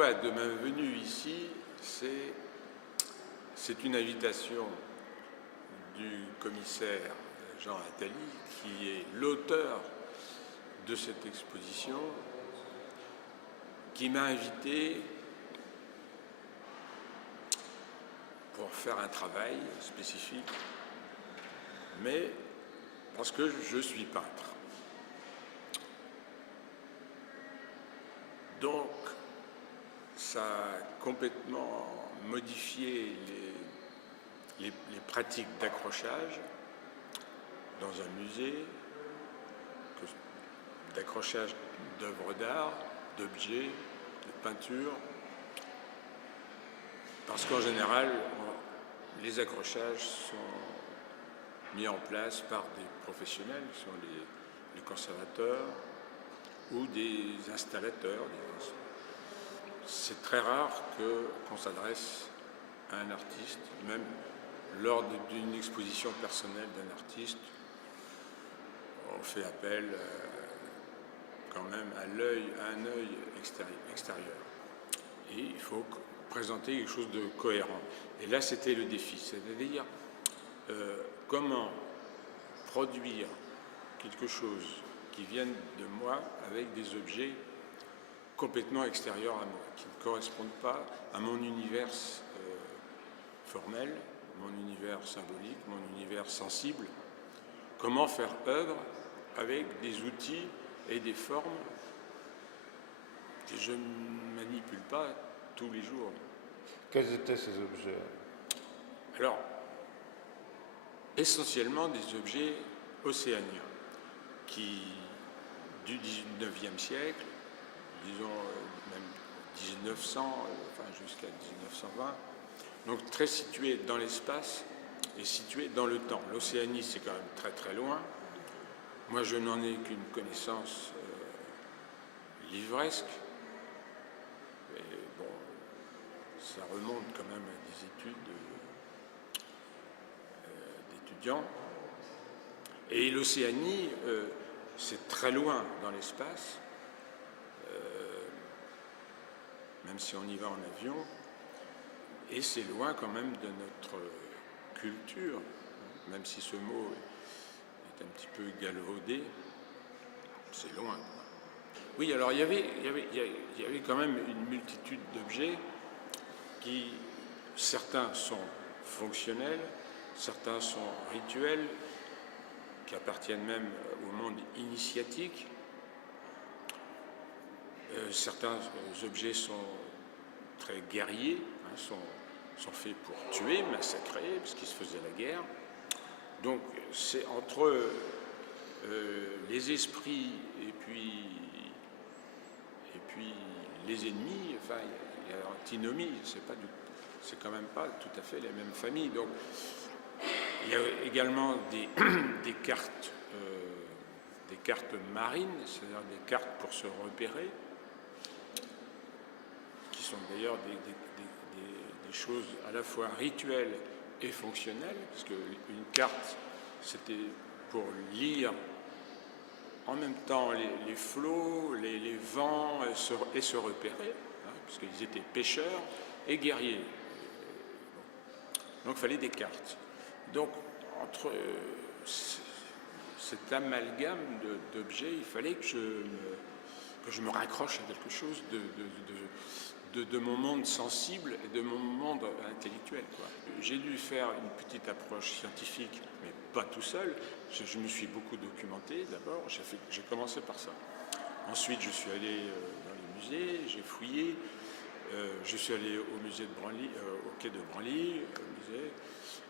pourquoi de ma venue ici, c'est une invitation du commissaire Jean Attali, qui est l'auteur de cette exposition, qui m'a invité pour faire un travail spécifique, mais parce que je suis peintre. Donc, ça a complètement modifié les pratiques d'accrochage dans un musée, d'accrochage d'œuvres d'art, d'objets, de peintures, parce qu'en général, les accrochages sont mis en place par des professionnels, qui sont les conservateurs ou des installateurs. C'est très rare qu'on s'adresse à un artiste, même lors d'une exposition personnelle d'un artiste, on fait appel quand même à un œil extérieur. Et il faut présenter quelque chose de cohérent. Et là, c'était le défi, c'est-à-dire comment produire quelque chose qui vienne de moi avec des objets complètement extérieurs à moi, qui ne correspondent pas à mon univers formel, mon univers symbolique, mon univers sensible. Comment faire œuvre avec des outils et des formes que je ne manipule pas tous les jours. Quels étaient ces objets? Alors, essentiellement des objets océaniens qui, du 19e siècle, disons même 1900, enfin jusqu'à 1920, donc très situés dans l'espace et situés dans le temps. L'Océanie, c'est quand même très très loin. Moi, je n'en ai qu'une connaissance livresque. Et bon, ça remonte quand même à des études d'étudiants. Et l'Océanie, c'est très loin dans l'espace, même si on y va en avion, et c'est loin quand même de notre culture, même si ce mot est un petit peu galvaudé, c'est loin. Oui, alors il y avait quand même une multitude d'objets qui, certains sont fonctionnels, certains sont rituels, qui appartiennent même au monde initiatique. Certains objets sont très guerriers, hein, sont faits pour tuer, massacrer, parce qu'il se faisait la guerre. Donc c'est entre les esprits et puis les ennemis, enfin il y a antinomie, c'est quand même pas tout à fait la même famille. Donc il y a également des cartes marines, c'est-à-dire des cartes pour se repérer, qui sont d'ailleurs des choses à la fois rituelles et fonctionnelles, parce qu'une carte, c'était pour lire en même temps les flots, les vents et se repérer, hein, parce qu'ils étaient pêcheurs et guerriers. Donc il fallait des cartes. Donc entre cet amalgame d'objets, il fallait que je me raccroche à quelque chose de mon monde sensible et de mon monde intellectuel. J'ai dû faire une petite approche scientifique, mais pas tout seul. Je me suis beaucoup documenté d'abord, j'ai commencé par ça. Ensuite, je suis allé dans les musées, j'ai fouillé. Je suis allé au musée de Branly, au quai de Branly, au musée,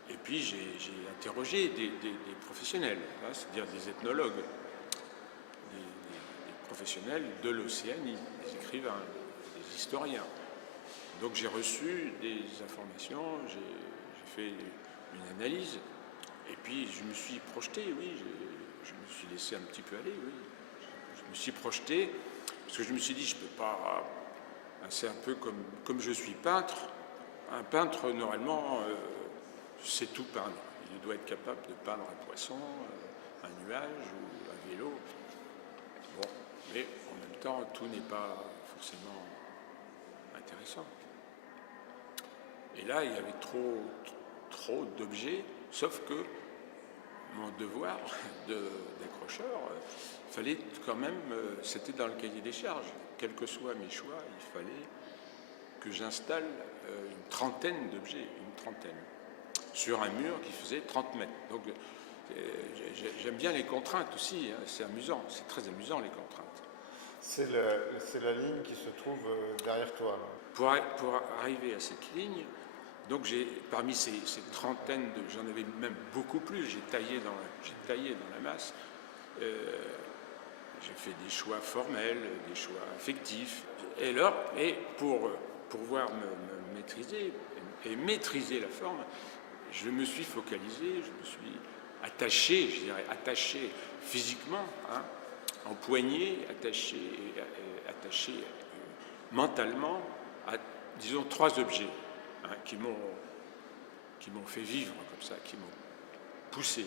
et puis j'ai interrogé des professionnels, hein, c'est-à-dire des ethnologues, des professionnels de l'Océanie, des écrivains, des historiens. Donc j'ai reçu des informations, j'ai fait une analyse, et puis je me suis projeté, oui, je me suis laissé un petit peu aller, oui. Je me suis projeté, parce que je me suis dit, je ne peux pas... C'est un peu comme je suis peintre. Un peintre, normalement, sait tout peindre. Il doit être capable de peindre un poisson, un nuage ou un vélo. Bon, mais en même temps, tout n'est pas forcément intéressant. Et là, il y avait trop d'objets, sauf que mon devoir d'accrocheur, il fallait quand même, c'était dans le cahier des charges, quels que soient mes choix, il fallait que j'installe une trentaine d'objets, sur un mur qui faisait 30 mètres. Donc j'aime bien les contraintes aussi, hein, c'est amusant, c'est très amusant les contraintes. C'est la ligne qui se trouve derrière toi. Là. Pour arriver à cette ligne, donc parmi ces trentaines, j'en avais même beaucoup plus, j'ai taillé dans la masse, j'ai fait des choix formels, des choix affectifs, et pour pouvoir me maîtriser et maîtriser la forme, je me suis focalisé, je me suis attaché physiquement, hein, empoigné, attaché mentalement à, disons, 3 objets, hein, qui m'ont fait vivre comme ça, qui m'ont poussé.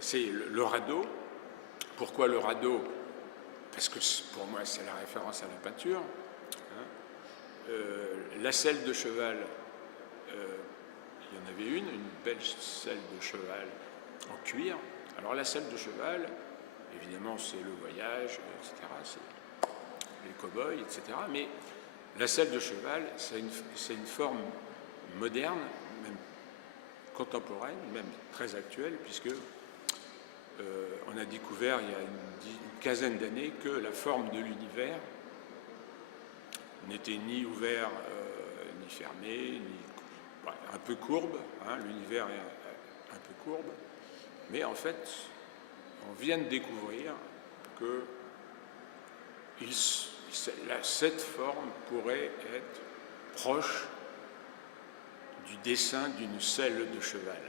C'est le radeau. Pourquoi le radeau? Parce que pour moi, c'est la référence à la peinture. Hein. La selle de cheval, il y en avait une belle selle de cheval en cuir. Alors la selle de cheval, évidemment, c'est le voyage, etc. C'est les cow-boys, etc. Mais la selle de cheval, c'est une forme moderne, même contemporaine, même très actuelle, puisque on a découvert il y a une quinzaine d'années que la forme de l'univers n'était ni ouvert, ni fermé, un peu courbe, hein, l'univers est un peu courbe, mais en fait, on vient de découvrir que cette forme pourrait être proche du dessin d'une selle de cheval.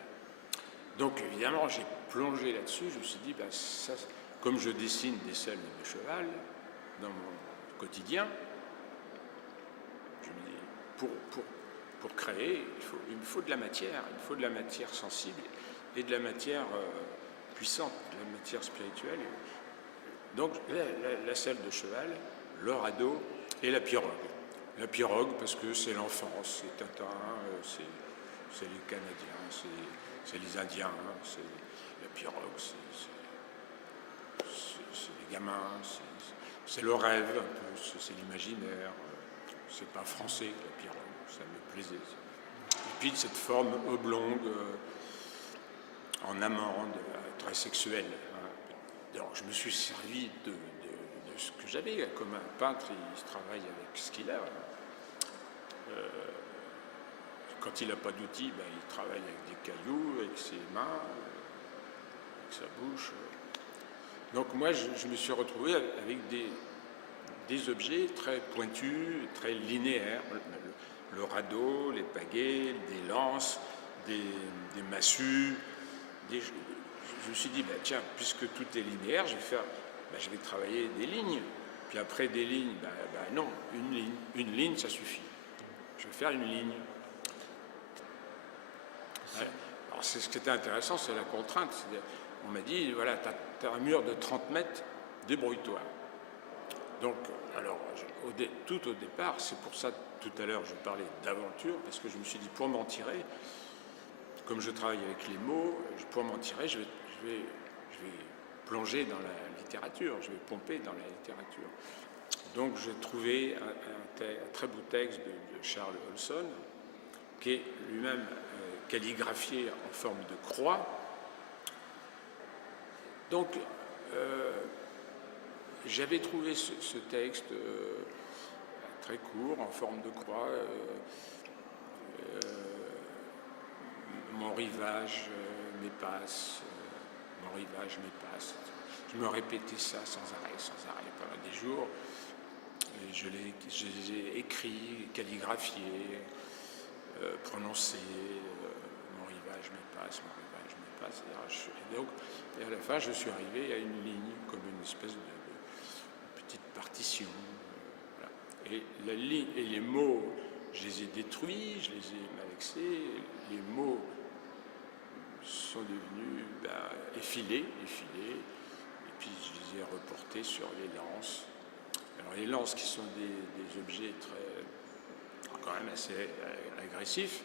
Donc évidemment, j'ai plongé là-dessus, je me suis dit, ça, comme je dessine des selles de cheval dans mon quotidien, je me dis, pour créer, il me faut de la matière, il me faut de la matière sensible et de la matière puissante, de la matière spirituelle. Donc la selle de cheval, le radeau et la pirogue. La pirogue parce que c'est l'enfance, c'est Tintin, c'est les Canadiens, c'est les Indiens, c'est la pirogue, c'est les gamins, c'est le rêve, un peu, c'est l'imaginaire. C'est pas français la pirogue, ça me plaisait. Et puis de cette forme oblongue, en amande, très sexuelle. Alors je me suis servi de ce que j'avais, comme un peintre, il travaille avec ce qu'il a. Quand il n'a pas d'outils, il travaille avec des cailloux, avec ses mains, avec sa bouche. Donc moi, je me suis retrouvé avec des objets très pointus, très linéaires. Le radeau, les pagaies, des lances, des massues. Je me suis dit, tiens, puisque tout est linéaire, je vais travailler des lignes. Puis après des lignes, non, une ligne, ça suffit. Je vais faire une ligne. Alors ce qui était intéressant, c'est la contrainte. On m'a dit, voilà, tu as un mur de 30 mètres, débrouille-toi. Donc, alors, tout au départ, c'est pour ça, tout à l'heure, je parlais d'aventure, parce que je me suis dit, pour m'en tirer, comme je travaille avec les mots, pour m'en tirer, je vais plonger dans la littérature, je vais pomper dans la littérature. Donc, j'ai trouvé un très beau texte de Charles Olson, qui est lui-même calligraphié en forme de croix. Donc, j'avais trouvé ce texte très court, en forme de croix. Mon rivage m'épasse, mon rivage m'épasse. Je me répétais ça sans arrêt, pendant des jours. Et je les ai écrits, calligraphiés, prononcés. Mon rivage m'épasse, mon rivage m'épasse. Et à la fin, je suis arrivé à une ligne, comme une espèce de petite partition. Voilà. Et les mots, je les ai détruits, je les ai malaxés. Les mots sont devenus effilés, et puis je les ai reportés sur les lances. Alors Alors les lances qui sont des objets quand même assez agressifs.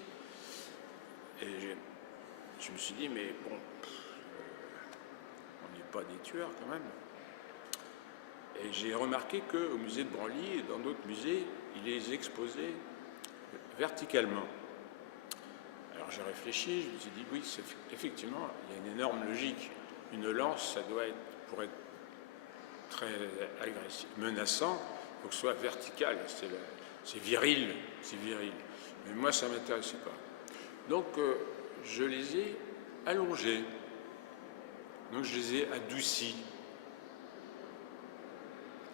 Et je me suis dit, mais bon, on n'est pas des tueurs quand même. Et j'ai remarqué qu'au musée de Branly et dans d'autres musées, il les exposait verticalement. Alors j'ai réfléchi, je me suis dit, oui, effectivement, il y a une énorme logique. Une lance, ça doit être, pour être très agressif, menaçant, il faut que ce soit vertical, c'est viril, c'est viril. Mais moi, ça ne m'intéressait pas. Donc, je les ai allongés. Donc, je les ai adoucis.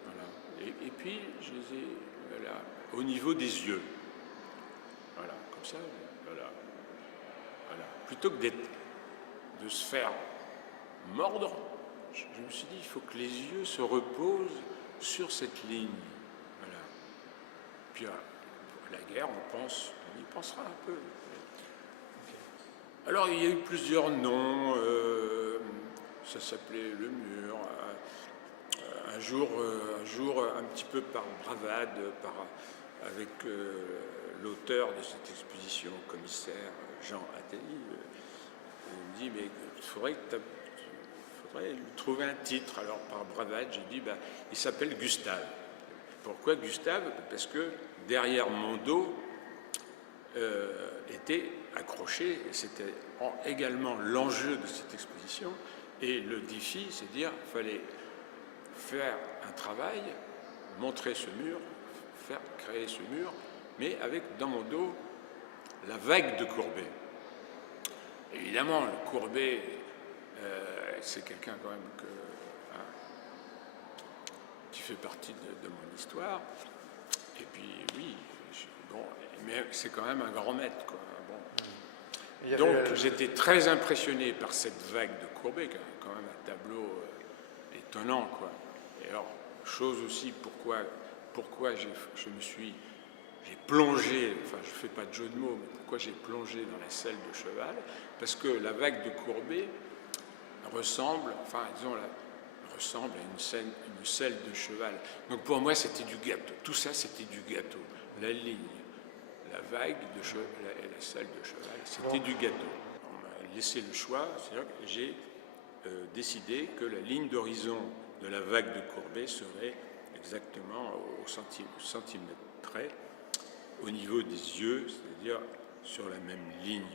Voilà. Et puis, je les ai, voilà, au niveau des yeux. Voilà, comme ça, voilà. Voilà. Plutôt que de se faire mordre, je me suis dit, il faut que les yeux se reposent sur cette ligne. Voilà. Puis à la guerre, on y pensera un peu. Alors il y a eu plusieurs noms, ça s'appelait le mur. Un jour, un petit peu par bravade, avec l'auteur de cette exposition, le commissaire Jean Attali, il me dit, mais il faudrait lui trouver un titre. Alors par bravade, j'ai dit, il s'appelle Gustave. Pourquoi Gustave? Parce que derrière mon dos était accroché, et c'était également l'enjeu de cette exposition, et le défi, c'est de dire qu'il fallait faire un travail, montrer ce mur, créer ce mur, mais avec dans mon dos la vague de Courbet. Évidemment, le Courbet, c'est quelqu'un quand même qui fait partie de mon histoire. Et puis oui, bon, mais c'est quand même un grand maître, quoi. Bon. Donc j'étais très impressionné par cette vague de Courbet, qui est quand même un tableau étonnant, quoi. Et alors, chose aussi, pourquoi j'ai plongé, enfin je ne fais pas de jeu de mots, mais pourquoi j'ai plongé dans la selle de cheval? Parce que la vague de Courbet ressemble à une selle de cheval. Donc pour moi, c'était du gâteau. Tout ça, c'était du gâteau. La ligne, la vague de cheval et la selle de cheval, c'était du gâteau. On m'a laissé le choix, c'est-à-dire que j'ai décidé que la ligne d'horizon de la vague de Courbet serait exactement au centimètre près, au niveau des yeux, c'est-à-dire sur la même ligne.